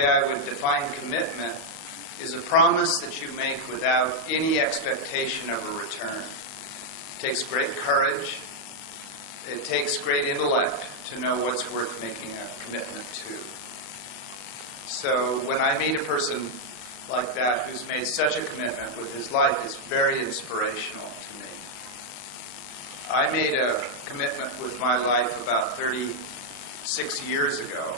way I would define commitment is a promise that you make without any expectation of a return. It takes great courage. It takes great intellect to know what's worth making a commitment to. So when I meet a person like that who's made such a commitment with his life, it's very inspirational to me. I made a commitment with my life about 36 years ago.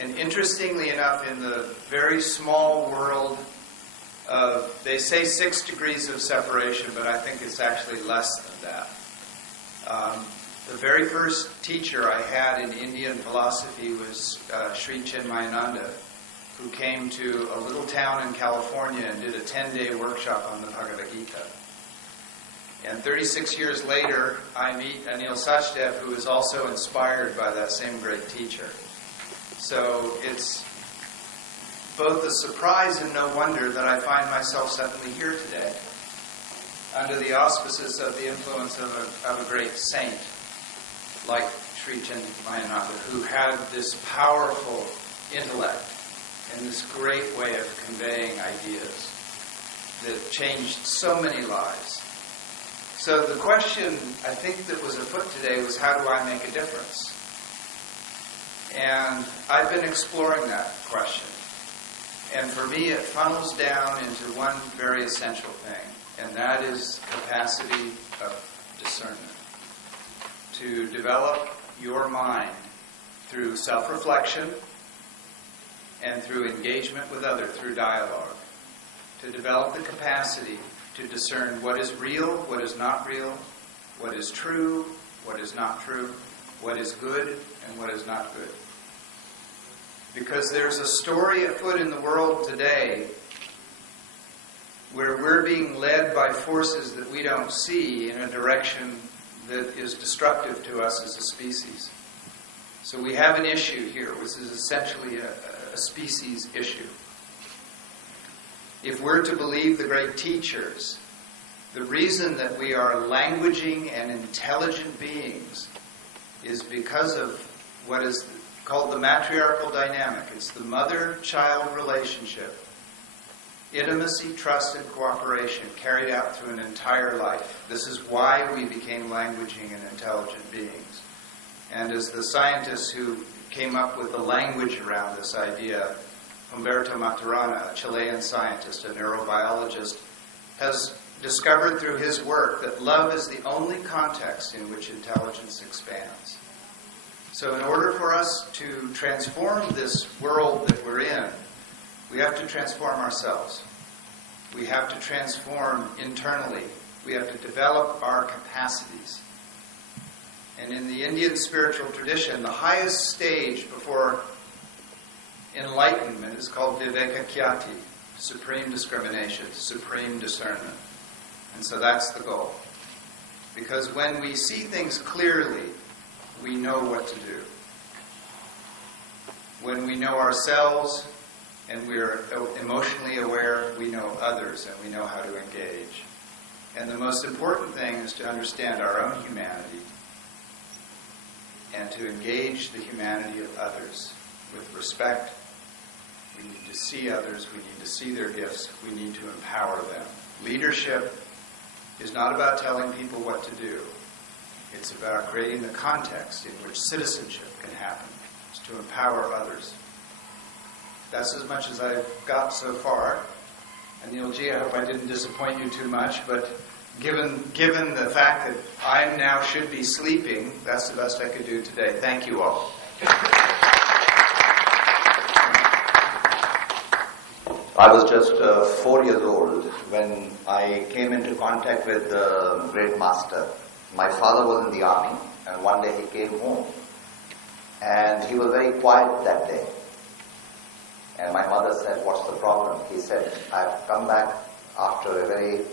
And interestingly enough, in the very small world of, they say 6 degrees of separation, but I think it's actually less than that. The very first teacher I had in Indian philosophy was Sri Chinmayananda, who came to a little town in California and did a 10-day workshop on the Bhagavad Gita. And 36 years later, I meet Anil Sachdev, who is also inspired by that same great teacher. So it's both a surprise and no wonder that I find myself suddenly here today, under the auspices of the influence of a great saint, like Sri Chinmayananda, who had this powerful intellect and this great way of conveying ideas that changed so many lives. So the question, I think, that was afoot today was, how do I make a difference? And I've been exploring that question. And for me, it funnels down into one very essential thing, and that is capacity of discernment. To develop your mind through self-reflection and through engagement with others, through dialogue. To develop the capacity to discern what is real, what is not real, what is true, what is not true, what is good, and what is not good. Because there's a story afoot in the world today where we're being led by forces that we don't see in a direction that is destructive to us as a species. So we have an issue here, which is essentially a species issue. If we're to believe the great teachers, the reason that we are languaging and intelligent beings is because of what is called the matriarchal dynamic. It's the mother-child relationship. Intimacy, trust, and cooperation carried out through an entire life. This is why we became languaging and intelligent beings. And as the scientists who came up with the language around this idea, Humberto Maturana, a Chilean scientist, a neurobiologist, has discovered through his work that love is the only context in which intelligence expands. So in order for us to transform this world that we're in, we have to transform ourselves. We have to transform internally. We have to develop our capacities. And in the Indian spiritual tradition, the highest stage before enlightenment is called viveka-khyati, supreme discrimination, supreme discernment. And so that's the goal. Because when we see things clearly, we know what to do. When we know ourselves and we're emotionally aware, we know others and we know how to engage. And the most important thing is to understand our own humanity and to engage the humanity of others with respect. We need to see others, we need to see their gifts, we need to empower them. Leadership is not about telling people what to do. It's about creating the context in which citizenship can happen. It's to empower others. That's as much as I've got so far. Anilji, I hope I didn't disappoint you too much, but given the fact that I now should be sleeping, that's the best I could do today. Thank you all. I was just 4 years old when I came into contact with the great master. My father was in the army, and one day he came home, and he was very quiet that day. And my mother said, "What's the problem?" He said, "I've come back after a very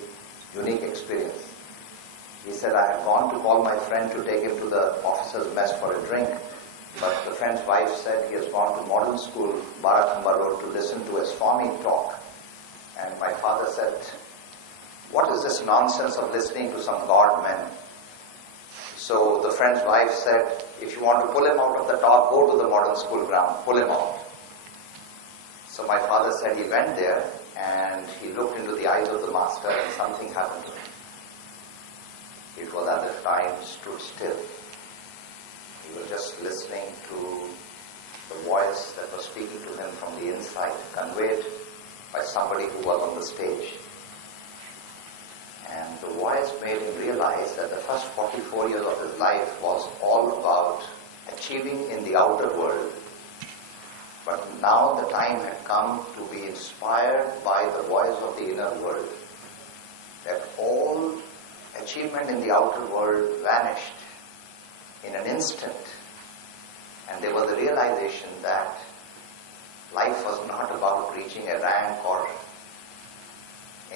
unique experience." He said, "I had gone to call my friend to take him to the officer's mess for a drink, but the friend's wife said he has gone to modern school, Barathamba Road, to listen to a Swami talk." And my father said, "What is this nonsense of listening to some god men?" So the friend's wife said, "If you want to pull him out of the talk, go to the modern school ground, pull him out." So my father said he went there and he looked into the eyes of the master and something happened to him. It was as if time stood still. He was just listening to the voice that was speaking to him from the inside, conveyed by somebody who was on the stage. And the voice made him realize that the first 44 years of his life was all about achieving in the outer world. But now the time had come to be inspired by the voice of the inner world. That all achievement in the outer world vanished in an instant. And there was a realization that life was not about reaching a rank or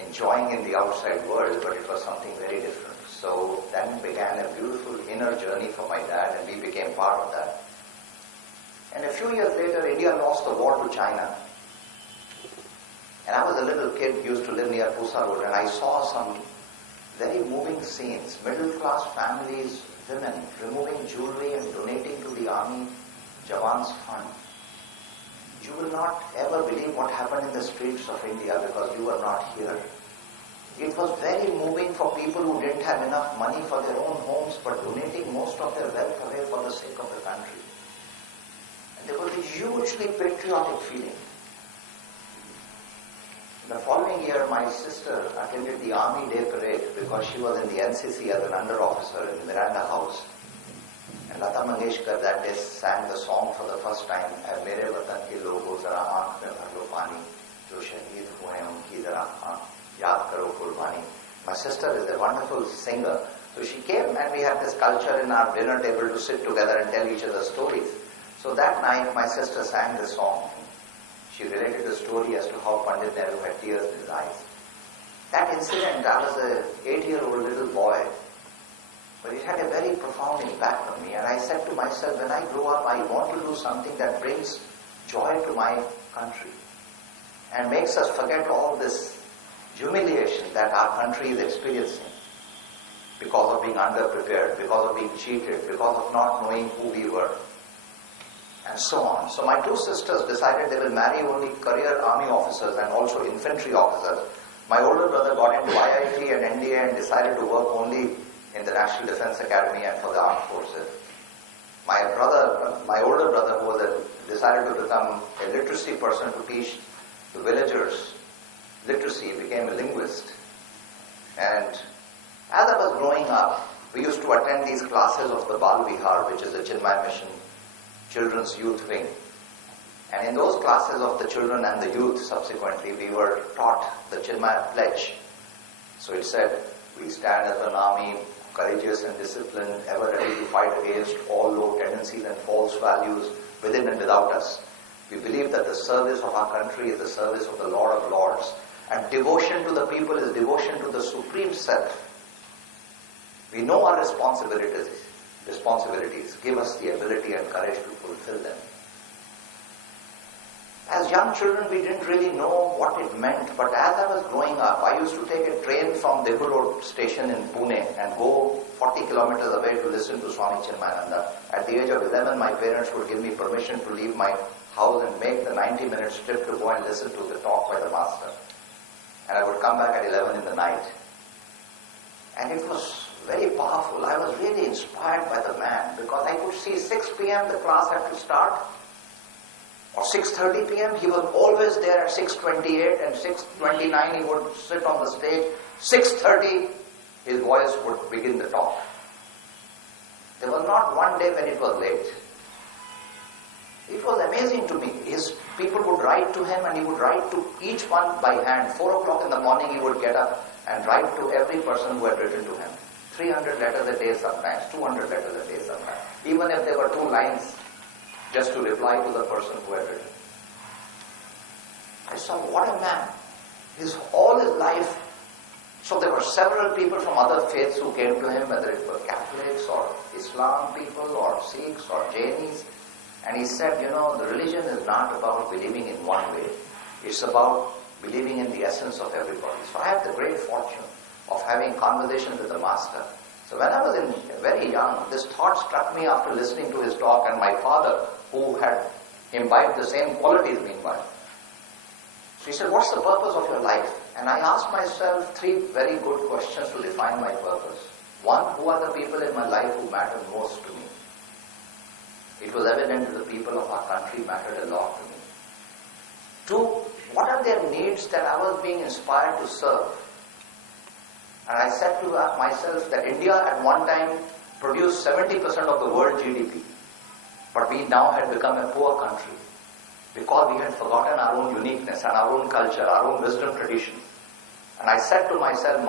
enjoying in the outside world, but it was something very different. So then began a beautiful inner journey for my dad, and we became part of that. And a few years later, India lost the war to China. And I was a little kid, used to live near Pusa Road, and I saw some very moving scenes. Middle-class families, women, removing jewelry and donating to the army Jawan's fund. You will not ever believe what happened in the streets of India because you were not here. It was very moving for people who didn't have enough money for their own homes, but donating most of their wealth away for the sake of the country. And there was a hugely patriotic feeling. The following year, my sister attended the Army Day Parade because she was in the NCC as an under officer in Miranda House. And Lata Mangeshkar that day sang the song for the first time, Mere Watan ke logo zara aankh mein bhar lo pani, jo shaheed hue hain unki zara yaad karo qurbani. My sister is a wonderful singer. So she came and we had this culture in our dinner table to sit together and tell each other stories. So that night my sister sang this song. She related the story as to how Pandit Nehru had tears in his eyes. That incident, I was an 8-year-old little boy, but it had a very profound impact on me. And I said to myself, when I grow up, I want to do something that brings joy to my country and makes us forget all this humiliation that our country is experiencing because of being underprepared, because of being cheated, because of not knowing who we were, and so on. So my two sisters decided they will marry only career army officers and also infantry officers. My older brother got into IIT and NDA and decided to work only in the National Defense Academy and for the armed forces. My older brother, who decided to become a literacy person to teach the villagers literacy, became a linguist. And as I was growing up, we used to attend these classes of the Bal Vihar, which is the Chinmay Mission Children's Youth Wing. And in those classes of the children and the youth, subsequently, we were taught the Chinmay Pledge. So it said, we stand as an army, courageous and disciplined, ever ready to fight against all low tendencies and false values within and without us. We believe that the service of our country is the service of the Lord of Lords, and devotion to the people is devotion to the Supreme Self. We know our responsibilities. Give us the ability and courage to fulfill them. As young children, we didn't really know what it meant, but as I was growing up, I used to take a train from Debu Road station in Pune and go 40 kilometers away to listen to Swami Chinmayananda. At the age of 11, my parents would give me permission to leave my house and make the 90-minute trip to go and listen to the talk by the master. And I would come back at 11 in the night. And it was very powerful. I was really inspired by the man because I could see 6 p.m. the class had to start. Or 6:30 p.m. he was always there at 6:28 and 6:29 he would sit on the stage. 6:30 his voice would begin the talk. There was not one day when it was late. It was amazing to me. His people would write to him and he would write to each one by hand. 4 o'clock in the morning he would get up and write to every person who had written to him. 300 letters a day sometimes, 200 letters a day sometimes. Even if there were 2 lines, just to reply to the person who had written. I saw, what a man. All his life. So there were several people from other faiths who came to him, whether it were Catholics or Islam people or Sikhs or Jainis. And he said, the religion is not about believing in one way. It's about believing in the essence of everybody. So I had the great fortune of having conversations with the master. So when I was very young, this thought struck me after listening to his talk, and my father, who had imbibed the same qualities meanwhile, She said, what's the purpose of your life? And I asked myself 3 very good questions to define my purpose. 1, who are the people in my life who matter most to me? It was evident that the people of our country mattered a lot to me. 2, what are their needs that I was being inspired to serve? And I said to myself that India at one time produced 70% of the world GDP, but we now had become a poor country because we had forgotten our own uniqueness and our own culture, our own wisdom tradition. And I said to myself,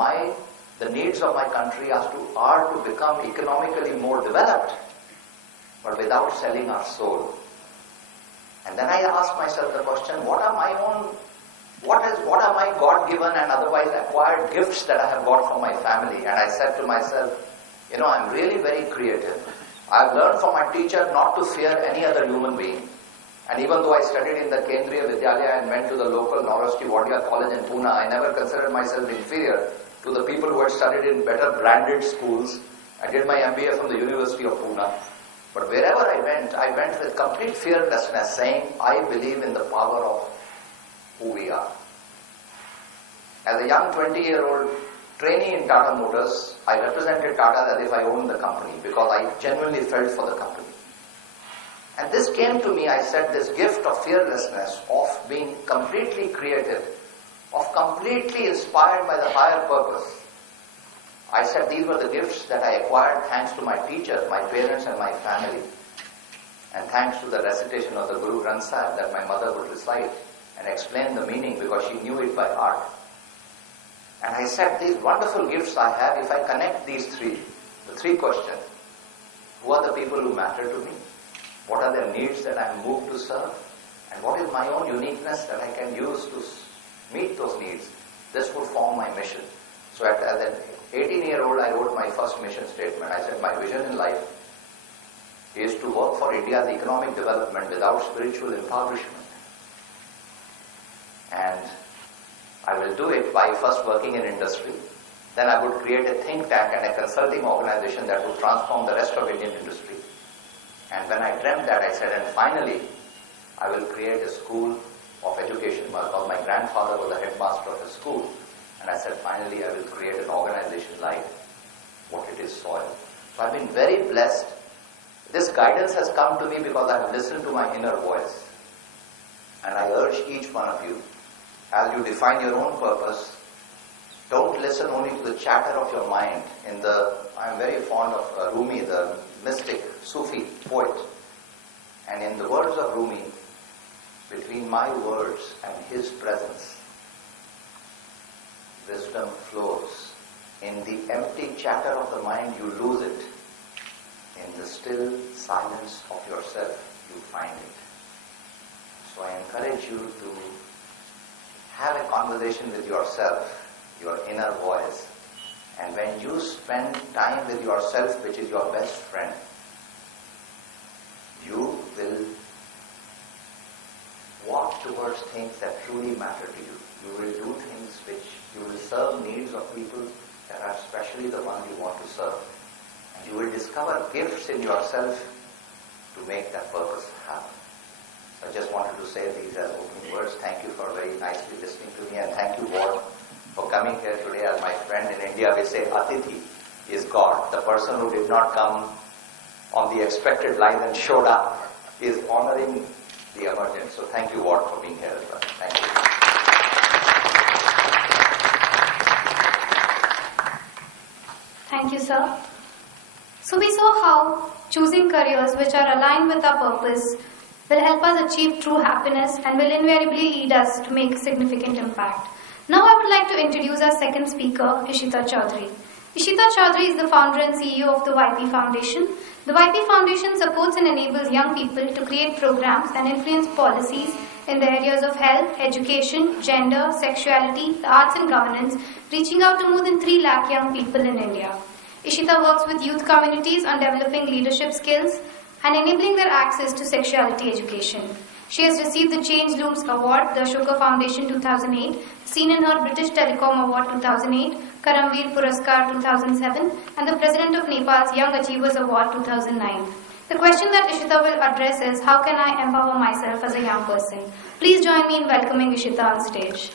the needs of my country are to become economically more developed, but without selling our soul. And then I asked myself the question, what are my God-given and otherwise acquired gifts that I have got from my family? And I said to myself, I'm really very creative. I've learned from my teacher not to fear any other human being. And even though I studied in the Kendriya Vidyalaya and went to the local Noresti Wadia College in Pune, I never considered myself inferior to the people who had studied in better branded schools. I did my MBA from the University of Pune. But wherever I went with complete fearlessness, saying, I believe in the power of who we are. As a young 20-year-old trainee in Tata Motors, I represented Tata as if I owned the company because I genuinely felt for the company. And this came to me, I said, this gift of fearlessness, of being completely creative, of completely inspired by the higher purpose. I said these were the gifts that I acquired thanks to my teachers, my parents and my family. And thanks to the recitation of the Guru Granth Sahib that my mother would recite and explain the meaning because she knew it by heart. And I said these wonderful gifts I have, if I connect these 3, the 3 questions. Who are the people who matter to me? What are their needs that I am moved to serve? And what is my own uniqueness that I can use to meet those needs? This would form my mission. So as an 18-year-old, I wrote my first mission statement. I said, my vision in life is to work for India's economic development without spiritual impoverishment. And I will do it by first working in industry. Then I would create a think tank and a consulting organization that would transform the rest of Indian industry. And when I dreamt that, I said, and finally, I will create a school of education because my grandfather was the headmaster of a school. And I said, finally, I will create an organization like what it is, soil. So I've been very blessed. This guidance has come to me because I have listened to my inner voice. And I urge each one of you, as you define your own purpose, don't listen only to the chatter of your mind. I'm very fond of Rumi, the mystic Sufi poet. And in the words of Rumi, between my words and his presence, wisdom flows. In the empty chatter of the mind, you lose it. In the still silence of yourself, you find it. So I encourage you to have a conversation with yourself, your inner voice. And when you spend time with yourself, which is your best friend, you will walk towards things that truly matter to you. You will do things which you will serve needs of people that are especially the ones you want to serve. And you will discover gifts in yourself to make that purpose happen. So I just wanted to say these as opening words. Thank you for very nicely listening to me, and thank you, Ward, for coming here today. As my friend in India, we say Atithi is God. The person who did not come on the expected line and showed up is honoring the emergence. So thank you, Ward, for being here as well. Thank you. Thank you, sir. So we saw how choosing careers which are aligned with our purpose will help us achieve true happiness and will invariably lead us to make a significant impact. Now I would like to introduce our second speaker, Ishita Chaudhary. Ishita Chaudhary is the founder and CEO of the YP Foundation. The YP Foundation supports and enables young people to create programs and influence policies in the areas of health, education, gender, sexuality, the arts and governance, reaching out to more than 3 lakh young people in India. Ishita works with youth communities on developing leadership skills and enabling their access to sexuality education. She has received the Change Looms Award, the Ashoka Foundation 2008, Seen in Her British Telecom Award 2008, Karamveer Puraskar 2007, and the President of Nepal's Young Achievers Award 2009. The question that Ishita will address is, how can I empower myself as a young person? Please join me in welcoming Ishita on stage.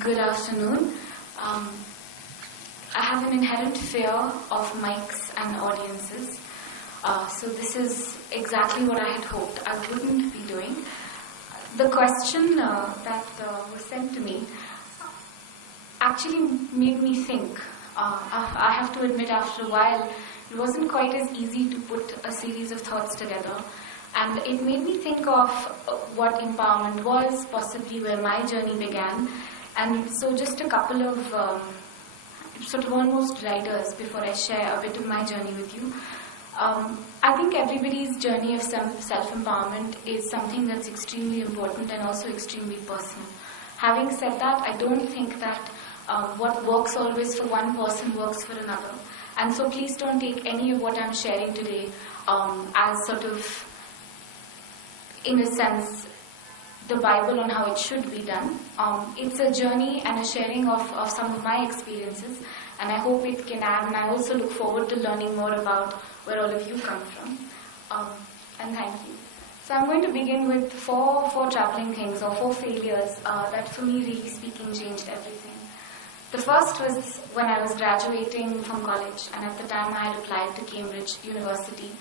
Good afternoon. I have an inherent fear of mics and audiences. So this is exactly what I had hoped I wouldn't be doing. The question that was sent to me actually made me think. I have to admit, after a while, it wasn't quite as easy to put a series of thoughts together. And it made me think of what empowerment was, possibly where my journey began. And so just a couple of sort of almost riders before I share a bit of my journey with you. I think everybody's journey of self-empowerment is something that's extremely important and also extremely personal. Having said that, I don't think that what works always for one person works for another. And so please don't take any of what I'm sharing today as sort of, in a sense, the Bible on how it should be done. It's a journey and a sharing of some of my experiences, and I hope it can add, and I also look forward to learning more about where all of you come from. And thank you. So I'm going to begin with four troubling things, or 4 failures that for me, really speaking, changed everything. The first was when I was graduating from college, and at the time I had applied to Cambridge University.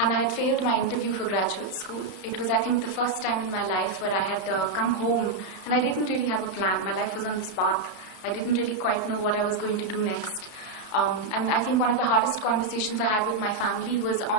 And I had failed my interview for graduate school. It was, I think, the first time in my life where I had come home and I didn't really have a plan. My life was on this path. I didn't really quite know what I was going to do next. And I think one of the hardest conversations I had with my family was on